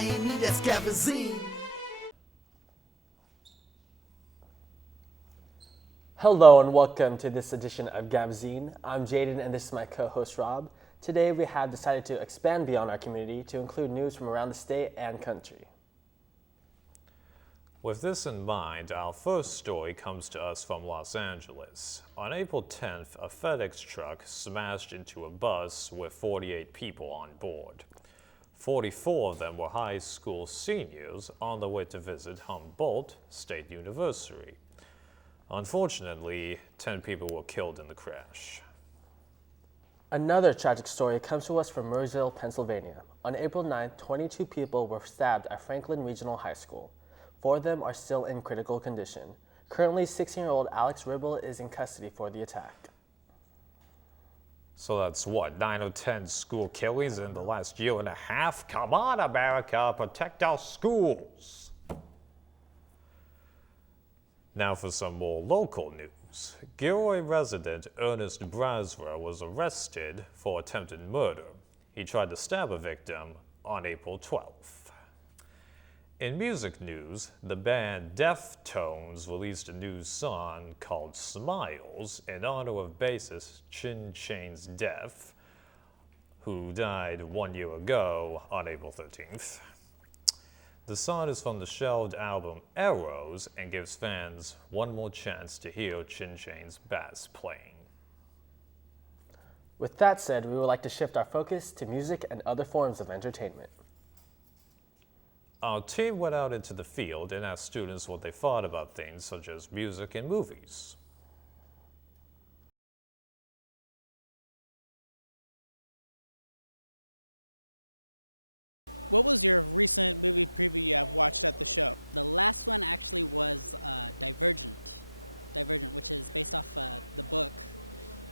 that's Gavazine. Hello and welcome to this edition of Gavazine. I'm Jaden and this is my co-host Rob. Today we have decided to expand beyond our community to include news from around the state and country. With this in mind, our first story comes to us from Los Angeles. On April 10th, a FedEx truck smashed into a bus with 48 people on board. 44 of them were high school seniors on their way to visit Humboldt State University. Unfortunately, 10 people were killed in the crash. Another tragic story comes to us from Murrysville, Pennsylvania. On April 9th, 22 people were stabbed at Franklin Regional High School. 4 of them are still in critical condition. Currently, 16-year-old Alex Ribble is in custody for the attack. So that's what, 9 or 10 school killings in the last year and a half? Come on, America, protect our schools. Now for some more local news. Gilroy resident Ernest Braswell was arrested for attempted murder. He tried to stab a victim on April 12th. In music news, the band Deftones released a new song called Smiles in honor of bassist Chin Chain's death, who died 1 year ago on April 13th. The song is from the shelved album Arrows and gives fans one more chance to hear Chin Chain's bass playing. With that said, we would like to shift our focus to music and other forms of entertainment. Our team went out into the field and asked students what they thought about things such as music and movies. What was your recent movie preview you have watched at the show? The last one actually was Divergent, which is based off the book.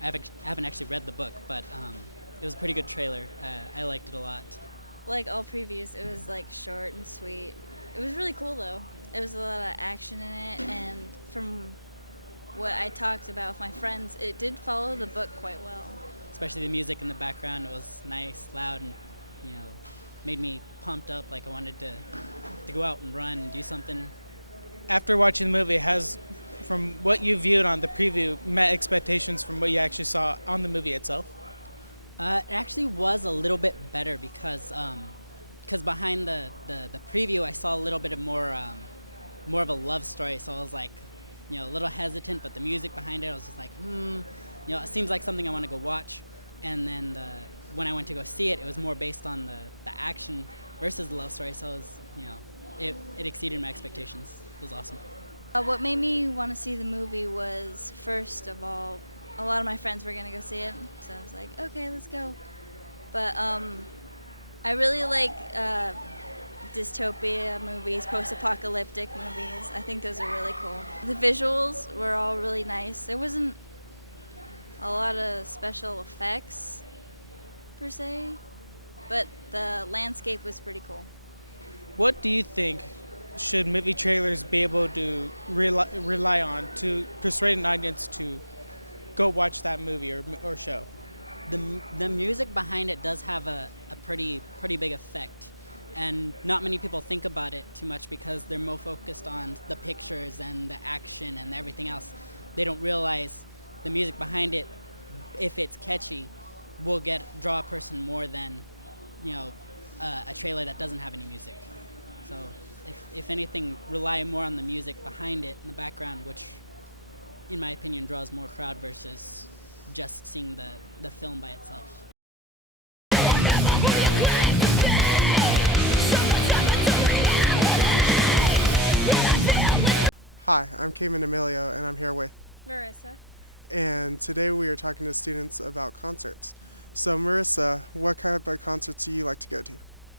I haven't actually read the book, but it was a pretty good trailer. I liked it a lot. Like all previews, it was like short and sweet. It was really cool though. There was a lot of action in it, and from what I talked about with my friends, it did follow the book quite well. Especially the music in the background, it was nice, loud, and made me pumped up, like I wanted to go out and run and do something. After watching the movie, has, from what you viewed on the preview, met expectations from what you actually saw on the movie itself? It actually was a little bit better because behind the preview I saw a little bit of more of a love story, so I was like, a little hesitant, but the music behind it I was just like, it seems like something I want to go watch. And then when I went to go see it, it was more based on the action versus the love story, so it was, it exceeded my expectations. It was awesome. What made me want to see the movie was, first of all, a lot of my friends were going to go see it, so I was like, okay, let's go. But I really like dystopia movies, post-apocalyptic movies. I think those are really cool. The visuals were all really nice. There wasn't a lot of special effects, per se, but the landscape was pretty cool. What do you think should movie trailers be able to rely on to persuade an audience to go watch that movie or show? The music behind it does have a pretty big effect, and not many people think about it too much because they're more focused on the pictures and the action and everything else. They don't realize the music behind it, if it's catchy, will draw a person more than a trailer that doesn't have any music. So if anything, rely more on the music behind it in the background, which in my opinion draws more crowd versus just seeing the film by itself. Hi, I'm Cayman Emilio, and I'm here with Marissa. And today we are talking to students about concerts. So Marissa, what type of concerts do you like to go to?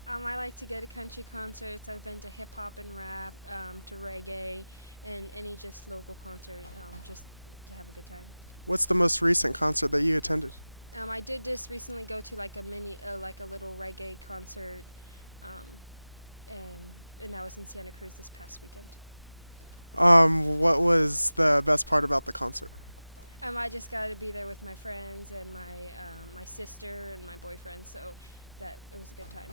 I like to go to country concerts. I've been to hip hop and rap, to reggae, and any just local concert, just to have a good time. What's the most recent concert that you attended? I did just recently go to like a little reggae concert, and that was in Santa Cruz this past weekend. What was the best part about the concert? I just got to be there with my friends and my sister and my boyfriend, so that it was a good time.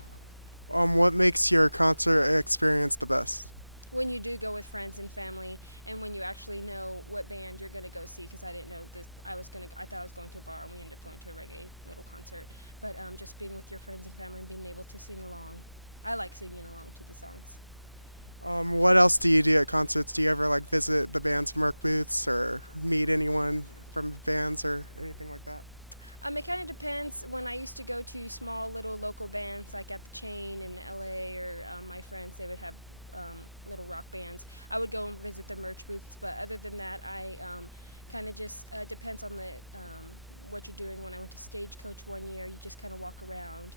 What makes your concert experience the best? When you do go with friends and family, and when you actually know what band you're gonna go see, because I didn't know this. I thought I was going to a bar, and we ended up going to a reggae little concert. But just being with your friends and family and being able to sing along, I like singing along to the songs. What else do you do at concerts? Do you ever like visit the band's merch booths or meet anyone from bands or anything like that? It kind of depends. When I used to go to small little local bands, like at the Chain in LA, or my friends, they would have little rock bands. I would go and visit the merch booths, but other than that, I kind of just depends on the what you're doing. When I went to Stagecoach one year, you just kind of walk around.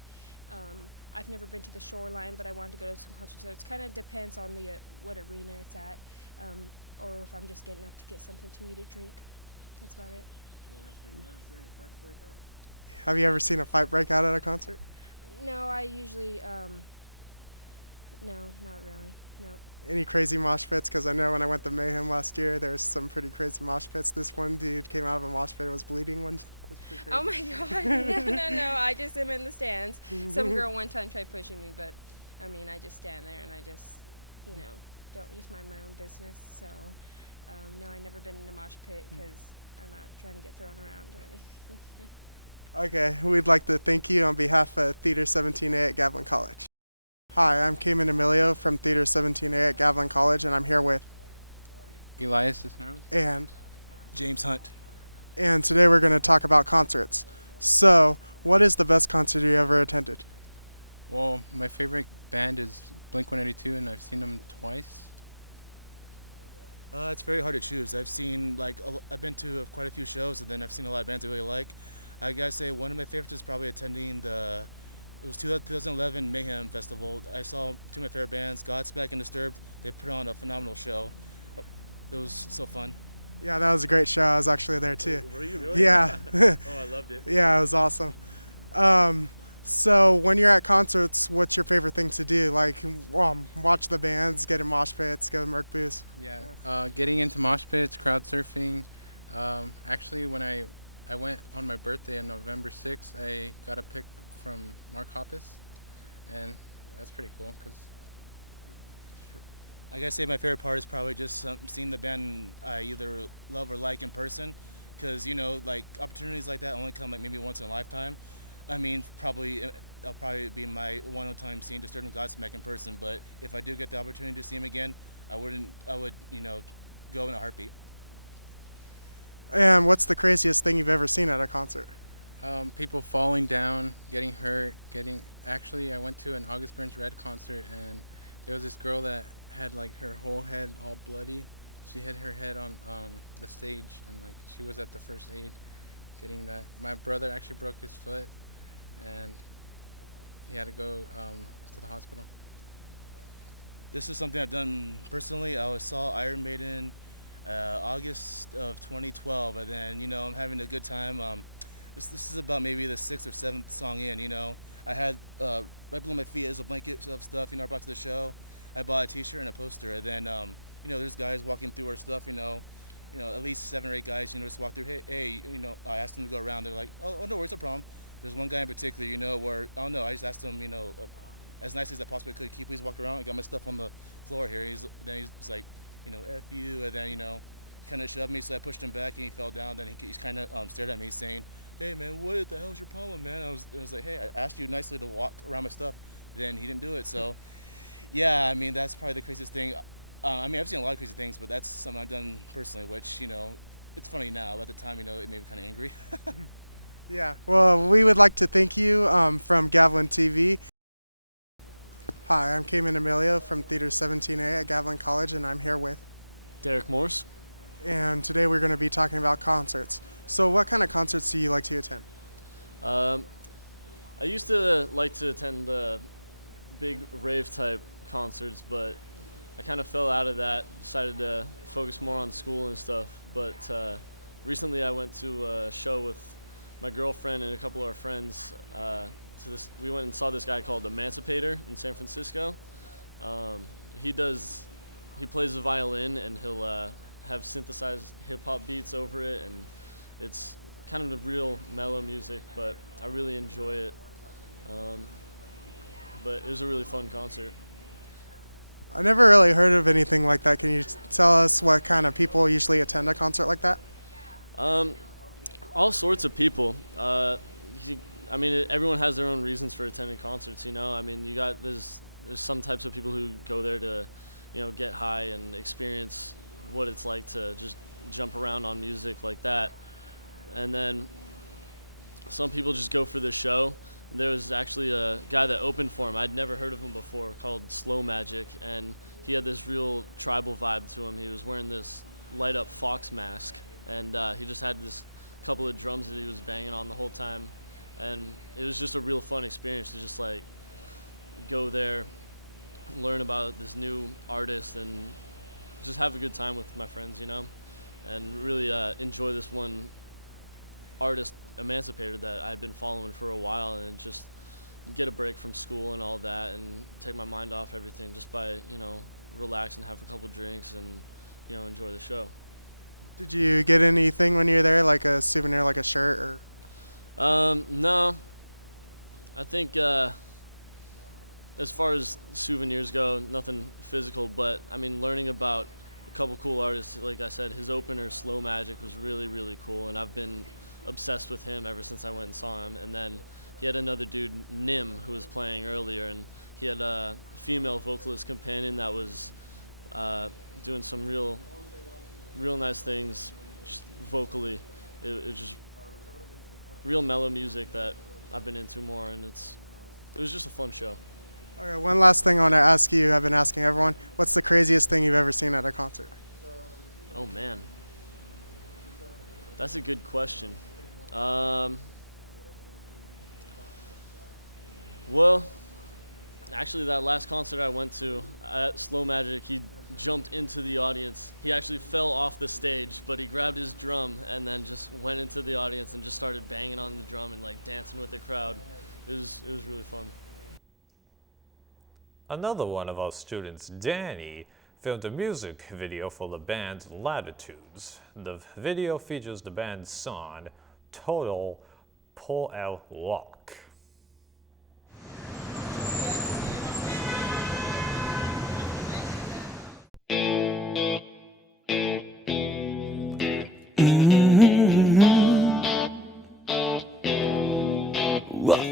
I've never been to the Shoreline, but I wanted to go to some concerts. So it kind of depends on the what arena it's at, or if I'm just getting up to get something to eat or drink. That's about it. Have you ever seen a fight break out at a concert? No, I usually no, not really. No. Any crazy mosh pits? Because I know when I went to Mayhem last year, there was some pretty crazy mosh pits. This one dude came out of a mosh pit and was bleeding. Oh my God! No! I just am in the stands. Some girl one time tried pushing me, but I mean, I just stand there and I just, don't just mind my own business. So, no, I never been in a mosh pit because I'm not trying to get thrown around or anything. Okay, we'd like to thank you on behalf of Theater 17A at Gavilan College. Hi, I'm Cayman Emilio from Theater 17A at Gavilan College, and I'm here with Elias Cisneros. and James Hunt. and today we're going to talk about concerts. So, what is the best concert you ever attended? Well, my favorite band is Blink-182, and I've seen them twice. It's very hard to choose. I've been to quite a few shows, and then I've seen a lot of bands I really like. I gotta say one of my favorites is probably attending it was 2011 Mayhem Festival. I saw two of my favorite bands, Godsmack and Disturbed. They put on a phenomenal show. It was so fun. Yeah, that was a great show. I was actually there too. Were you really? Yeah. Oh, I loved it. Yeah, it was awesome. So when you're at concerts, what's your favorite thing to do? Like, watch the bands, get in mosh pits, go to merch booths. Yeah, getting into mosh pits, crowd surfing. Actually, when I went on my birthday on November 6th, I got a pic from Mark Hoppus, and that's pretty cool because I gotta say my favorite part is probably just seeing the band I either love or like in person, because like opportunities like that only come like maybe once in a lifetime. I mean, it'll probably be my one time seeing Disturbed and Godsmack in person. But if I do get the opportunity to see him again, I would go in a heartbeat. And what's the craziest thing you've ever seen at a concert? people falling down, getting hurt, Actually, I went to an August Burns Red concert, and there was this girl that had like her whole head all bloody. She hit her head on the stage, and like she was at the first aid getting that. My brother actually broke his foot, and he had to go to the hospital. This is something I've done personally. I saw Iron Maiden August of 2012, and then I'm having a good time. This is about maybe the 6th or 7th song in. I had right below my feet is a blanket of stuff. I brought to the show. I bought a T-shirt and a poster, and then there's guys walking through our stuff. At least 7 or 8 guys. Just walk through. Hey. I asked them to go around. They're like, oh no worries, no problem. There's one guy in particular. Where I just asked him, as nicely as I possibly could, can you please walk around? I got my stuff on the floor here. He's like, F you, and then kind of shoved me, so I pushed him back, and he fell down. Then he's kind of stared at me, saying, "Hey man, what the hell's your problem, man?" I was like, "Hey, I asked you nicely to walk around my stuff." Then he didn't do it. So, yeah, that's probably the craziest thing. I've seen a lot of crazy things, but that's something I've done personally, which it's funny now. At the time, it made me kind of angry. Yeah. Well, we would like to thank you from Gavilan TV. Hi, I'm Cayman Emilio from Theater 17A at Gavilan College, and I'm here with. Derek Morse. And today we're going to be talking about concerts. So what kind of concerts do you like to attend? I used to like to attend the big rave type concerts, but I kind of fell out of that, decided to focus more on school and stuff. But recently I went to a show with my girlfriend and a couple of our friends. We went and saw this guy called Emancipator in San Francisco. He plays the violin, and he'll have synthesized hip-hop beats over it, and it's kind of the real mellow music, but I really enjoy it. but it was a really fun concert. I never really heard of anything like that. Can you tell us what kind of people usually attend a concert like that? All sorts of people. I mean, everyone has their own reasons for attending concerts. You know, I mean, there's some types of people who go there to, get high and experience what it's like to just jump around on music like that. And then some people just go for the show. There was actually a guy that opened for him. I'd never heard of him before, called Slow Magic, and he had this real tribal vibe to him. He was wearing this light up fox mask, and he just had this couple of drums that he was banging on the whole time. And it was just a real fun experience to just like go there, learn about this new artist, and just have a good time with my friends, and really enjoy this one artist, Emancipator, that I'd been following for a while, and just get a break from school and all that and take my mind off everything just by, relax and have a couple drinks and, enjoy the show. Did you get anything when you were there, like a souvenir, like a shirt or? No. I think as far as souvenirs go, nothing physical, but I mean, learning about a couple cool artists, like I said, his opener, Slow Magic, was really, really cool, and I've been obsessed with him ever since I went and saw him. And then he had another dude, Nim, who was playing earlier, and he had a female vocalist companion that was doing some real nice things just vocally. It was just real mellow music that I've been into more, and it was just a fun show. All right, one last thing I want to ask you, I've been asking everyone, what's the craziest thing you've ever seen at a concert? Oh man, that's a good question. Well, actually that last concert I went to at Slow Magic, he jumped into the audience. He actually fell off the stage, but he grabbed his drum and then just went into the audience and just started banging on the drum and like dancing with the crowd. It was really fun. Another one of our students, Danny, filmed a music video for the band Latitudes. The video features the band's song, Total Pull Out Lock.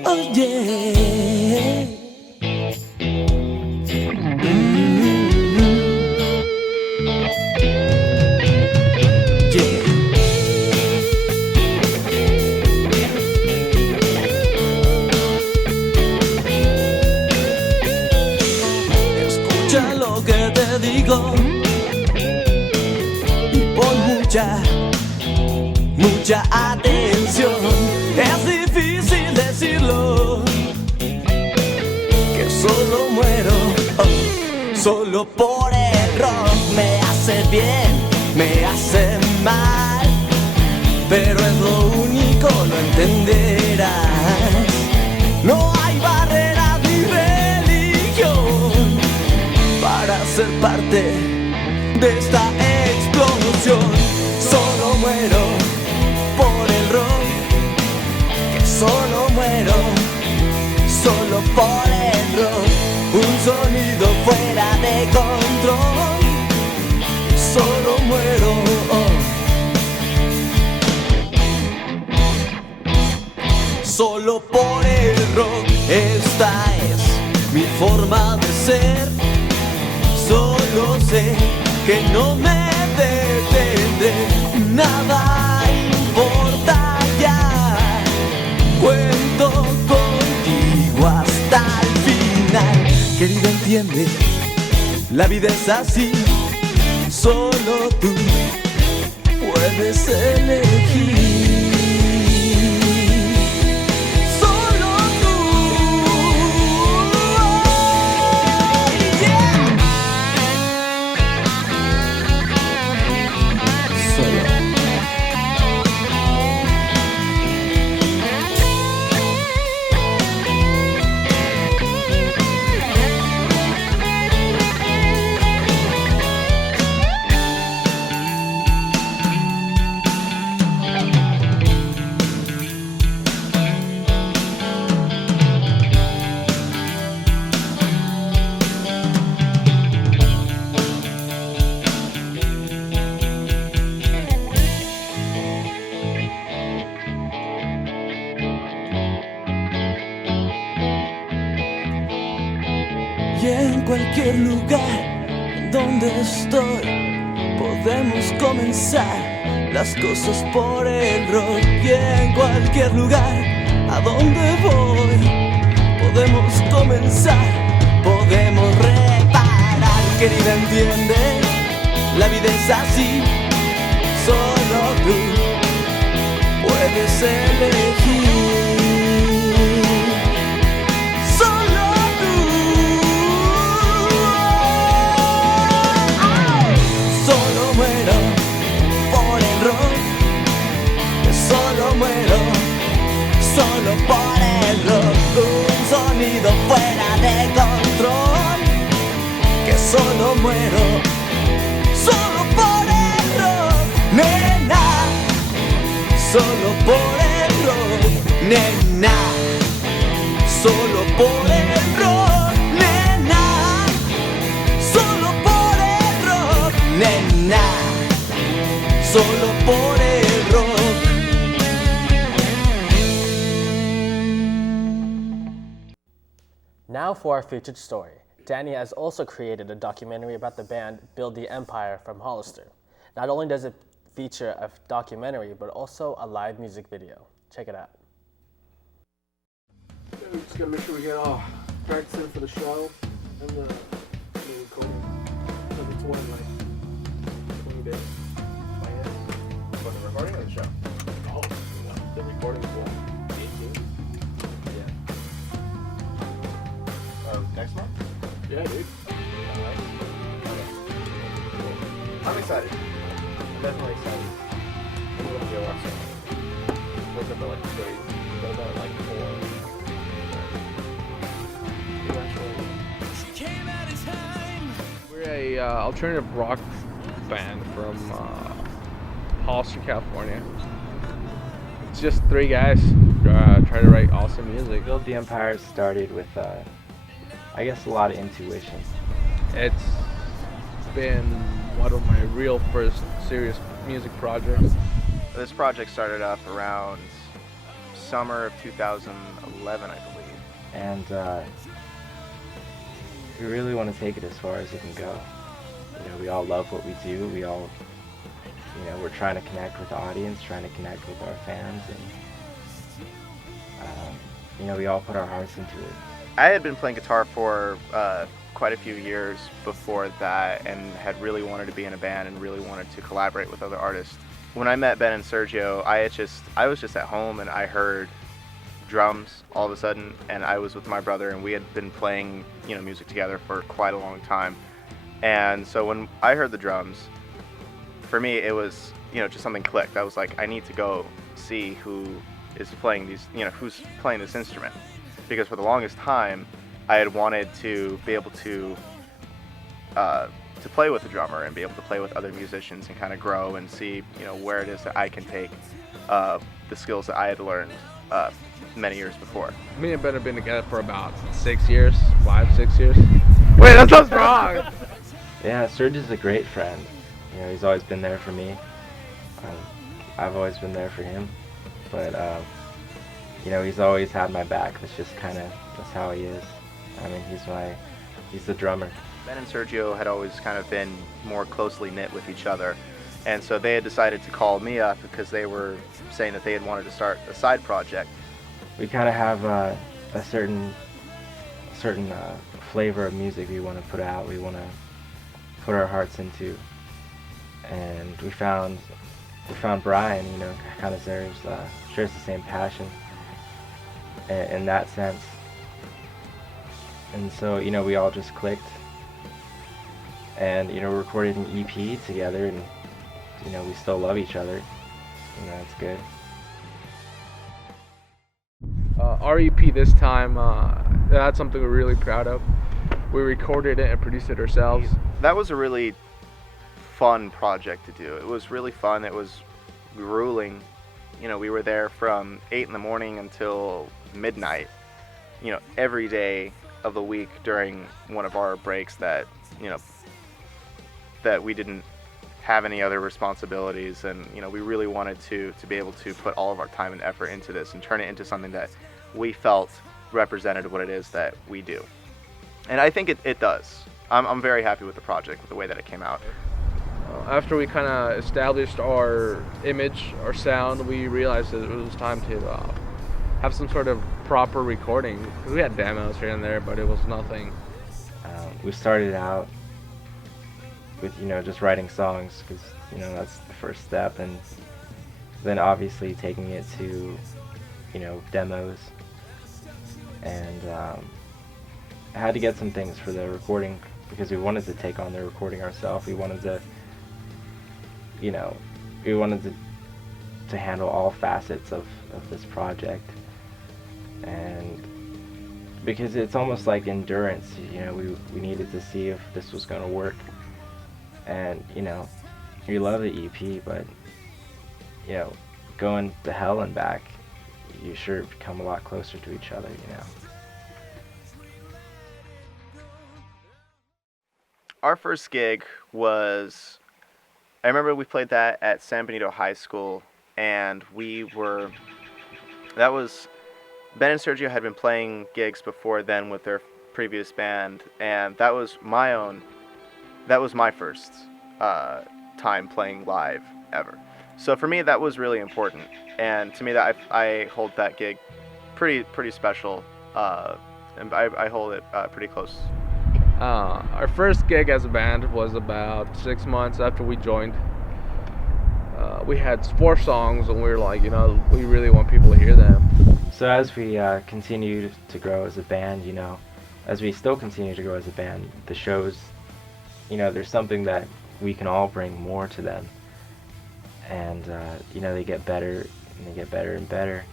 Oh yeah. Escucha lo que te digo y pon mucha atención. Es difícil decirlo, que solo muero, solo por el rock. Me hace bien, me hace mal, pero es lo único, lo entenderás. No hay barreras ni religión para ser parte de esta explosión. Solo muero por el rock, que solo muero, solo por el rock. Un sonido fuera de control, solo muero. Solo por el rock, esta es mi forma de ser. Solo sé que no me detendré, nada importa ya. Cuento contigo hasta el final. Querida, entiende, la vida es así. Solo tú puedes elegir. donde estoy. Podemos comenzar las cosas por el rock y en cualquier lugar a donde voy. Podemos comenzar, podemos reparar. Querida, entiende, la vida es así. Solo tú puedes elegir. Solo tú. Solo muero por el rock. Solo muero solo por el rock. Un sonido fuera de control. Que solo muero solo por el rock. Nena, solo por el rock. Nena, solo por el rock. Nena, solo por el rock. Nena, solo por el rock. Now for our featured story. Danny has also created a documentary about the band Build the Empire from Hollister. Not only does it feature a documentary, but also a live music video. Check it out. Yeah, we just gotta make sure we get all practicing for the show and the recording. Because it's what, in like 20 days? 20 days? For the recording or the show? Oh, what? The recording's what? The 18th? Yeah. Next month? Yeah, dude. Nice. Okay. Cool. I'm excited. I'm definitely excited. I'm gonna be a rock star. Wake up at like 3. Go to like 4. We're a alternative rock band from Hollister, California. It's just 3 guys trying to write awesome music. Build the Empire started with, I guess, a lot of intuition. It's been one of my real first serious music projects. This project started up around summer of 2011, I believe. And we really want to take it as far as it can go. You know, we all love what we do. We all, you know, we're trying to connect with the audience, trying to connect with our fans, and you know, we all put our hearts into it. I had been playing guitar for quite a few years before that and had really wanted to be in a band and really wanted to collaborate with other artists. When I met Ben and Sergio, I was just at home and I heard drums all of a sudden, and I was with my brother and we had been playing, you know, music together for quite a long time. And so when I heard the drums, for me it was, you know, just something clicked. I was like, I need to go see who is playing these, you know, who's playing this instrument. Because for the longest time, I had wanted to be able to play with a drummer and be able to play with other musicians and kind of grow and see, you know, where it is that I can take the skills that I had learned many years before. Me and Ben have been together for about 6 years, 5-6 years. Wait, that sounds wrong! Yeah, Serge is a great friend. You know, he's always been there for me. I've always been there for him. But, you know, he's always had my back. That's just kind of, that's how he is. I mean, he's the drummer. Ben and Sergio had always kind of been more closely knit with each other. And so they had decided to call me up because they were saying that they had wanted to start a side project. We kind of have a certain flavor of music we want to put out, we want to put our hearts into. And we found Brian, you know, kind of shares the same passion in that sense. And so, you know, we all just clicked and, you know, recorded an EP together, and, you know, we still love each other. You know, it's good. Our EP this time, that's something we're really proud of. We recorded it and produced it ourselves. That was a really fun project to do. It was really fun. It was grueling. You know, we were there from 8 in the morning until midnight, you know, every day of the week during one of our breaks that, you know, that we didn't have any other responsibilities, and, you know, we really wanted to be able to put all of our time and effort into this and turn it into something that we felt represented what it is that we do. And I think it does. I'm very happy with the project, with the way that it came out. After we kind of established our image, our sound, we realized that it was time to have some sort of proper recording. Because we had demos here and there, but it was nothing. We started out with, just writing songs, because, that's the first step, and then obviously taking it to, demos, and I had to get some things for the recording, because we wanted to take on the recording ourselves. We wanted to, to handle all facets of this project, and because it's almost like endurance, we needed to see if this was going to work, and we love the EP, but going to hell and back, you sure become a lot closer to each other, Our first gig was, I remember we played that at San Benito High School, and that was, Ben and Sergio had been playing gigs before then with their previous band, and that was my first time playing live ever. So for me, that was really important, and to me, that I hold that gig pretty special, and I hold it pretty close. Our first gig as a band was about 6 months after we joined. We had 4 songs, and we were like, we really want people to hear them. So as we continued to grow as a band, as we still continue to grow as a band, the shows, there's something that we can all bring more to them. And, they get better, and they get better and better.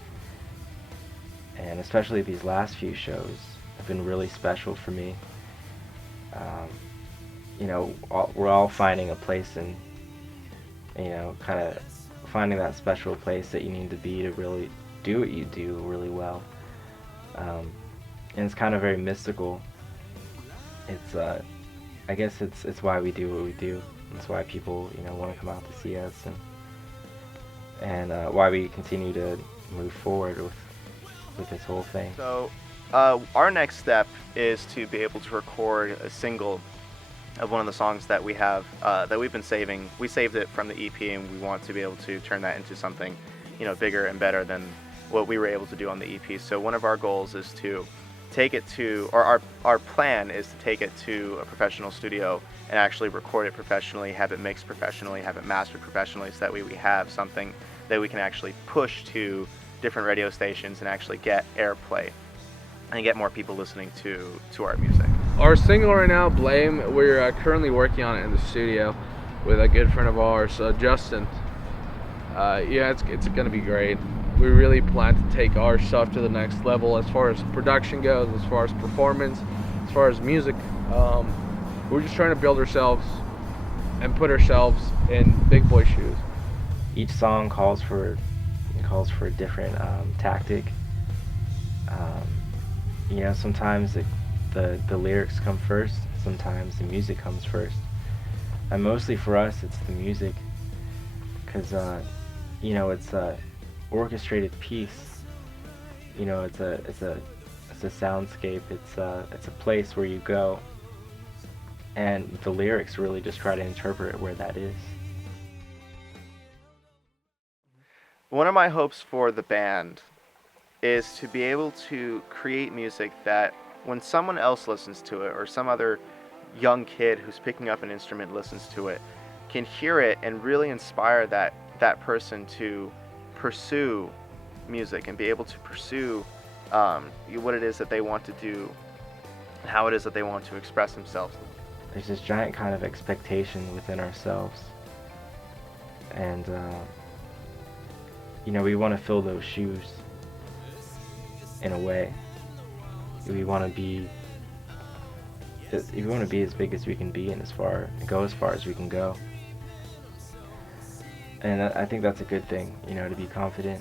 And especially these last few shows have been really special for me. We're all finding a place, and, kind of finding that special place that you need to be to really do what you do really well. And it's kind of very mystical. It's, I guess it's why we do what we do. It's why people, want to come out to see us, and why we continue to move forward with this whole thing. So our next step is to be able to record a single of one of the songs that we have that we've been saving. We saved it from the EP, and we want to be able to turn that into something bigger and better than what we were able to do on the EP. So one of our goals is to take it to, or our plan is to take it to a professional studio and actually record it professionally, have it mixed professionally, have it mastered professionally, so that way we have something that we can actually push to different radio stations and actually get airplay and get more people listening to our music. Our single right now, Blame, we're currently working on it in the studio with a good friend of ours, Justin. It's going to be great. We really plan to take our stuff to the next level as far as production goes, as far as performance, as far as music. We're just trying to build ourselves and put ourselves in big boy shoes. Each song calls for a different tactic. Sometimes the lyrics come first, sometimes the music comes first. And mostly for us, it's the music, because it's a orchestrated piece. It's a soundscape. It's a place where you go, and the lyrics really just try to interpret where that is. One of my hopes for the band is to be able to create music that when someone else listens to it, or some other young kid who's picking up an instrument listens to it, can hear it and really inspire that person to pursue music and be able to pursue what it is that they want to do, how it is that they want to express themselves. There's this giant kind of expectation within ourselves, and we want to fill those shoes in a way. We want to be as big as we can be, and go as far as we can go. And I think that's a good thing, to be confident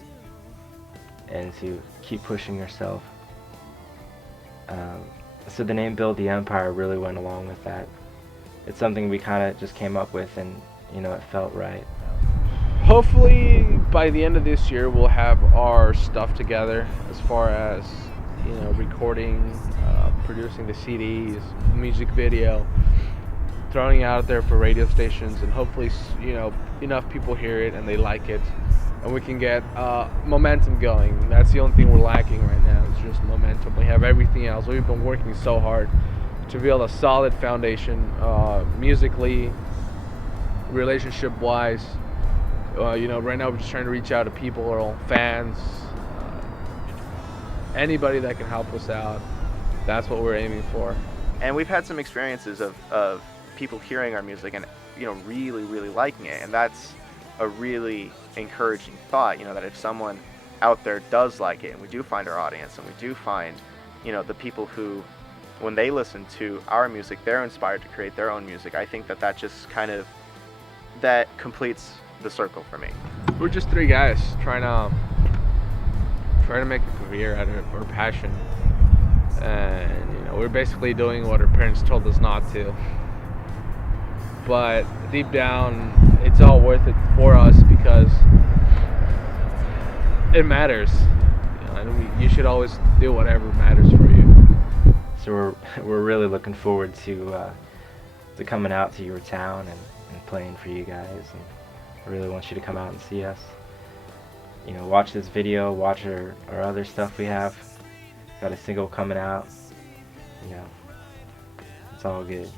and to keep pushing yourself. So the name Build the Empire really went along with that. It's something we kind of just came up with, and it felt right. Hopefully by the end of this year we'll have our stuff together as far as recording, producing the CDs, music video, throwing it out there for radio stations, and hopefully, enough people hear it and they like it, and we can get momentum going. That's the only thing we're lacking right now. It's just momentum. We have everything else. We've been working so hard to build a solid foundation, musically, relationship-wise. Right now we're just trying to reach out to people, our own fans, anybody that can help us out. That's what we're aiming for. And we've had some experiences of people hearing our music and really, really liking it, and that's a really encouraging thought. That if someone out there does like it, and we do find our audience, and we do find the people who, when they listen to our music, they're inspired to create their own music. I think that just kind of that completes the circle for me. We're just three guys trying to make a career out of it, or passion, and we're basically doing what our parents told us not to. But deep down, it's all worth it for us because it matters. And you should always do whatever matters for you. So we're really looking forward to coming out to your town and playing for you guys. And I really want you to come out and see us. Watch this video, watch our other stuff we have. Got a single coming out. It's all good.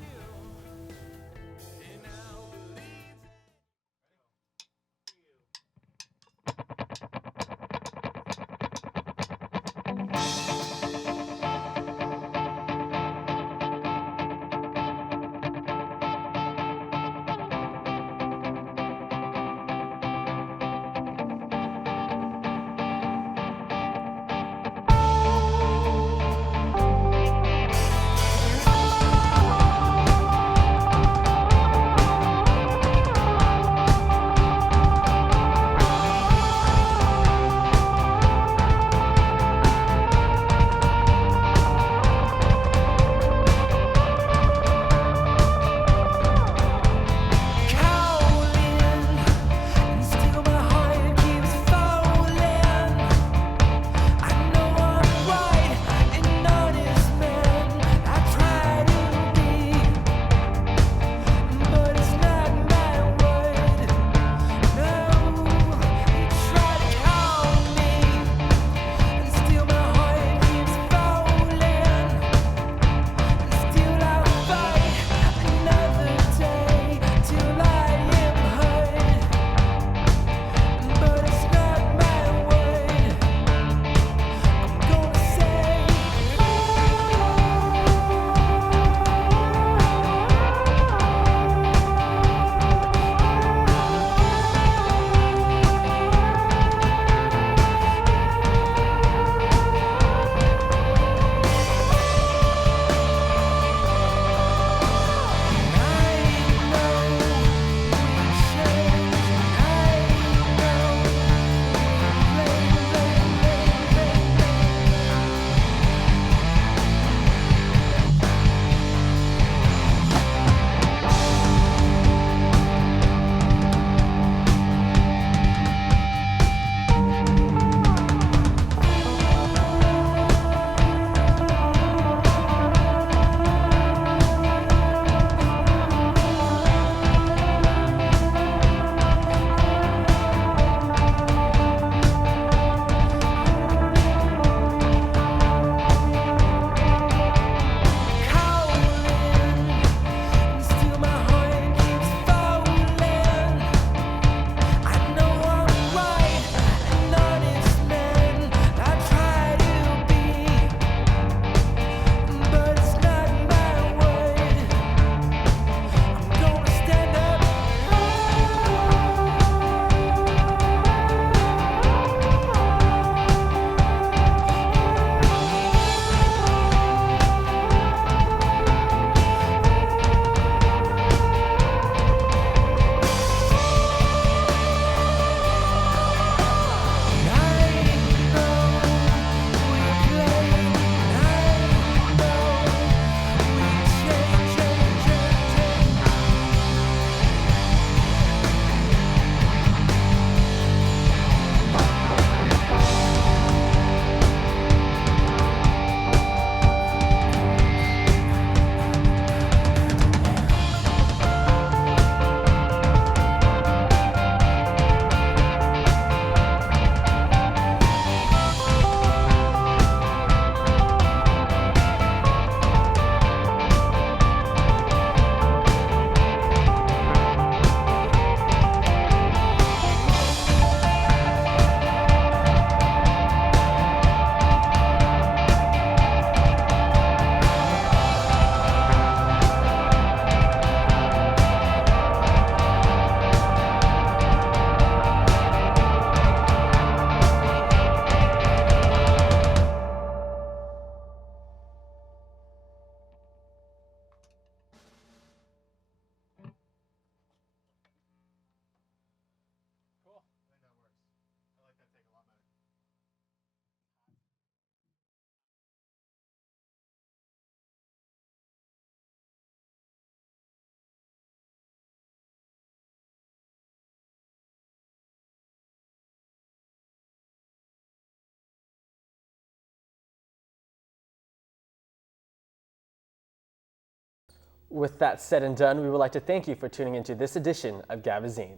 With that said and done, we would like to thank you for tuning into this edition of Gavazine.